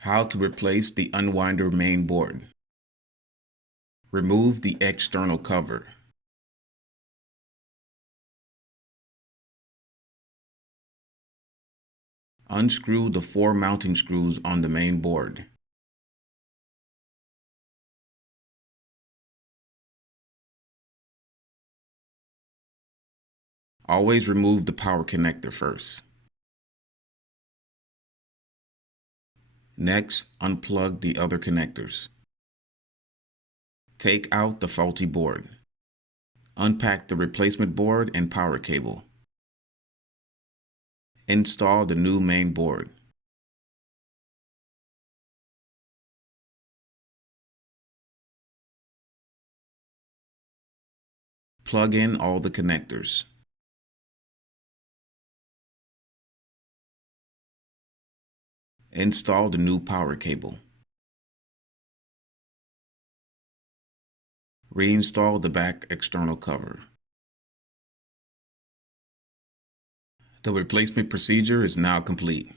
How to replace the unwinder main board. Remove the external cover. Unscrew the 4 mounting screws on the main board. Always remove the power connector first. Next, unplug the other connectors. Take out the faulty board. Unpack the replacement board and power cable. Install the new main board. Plug in all the connectors. Install the new power cable. Reinstall the back external cover. The replacement procedure is now complete.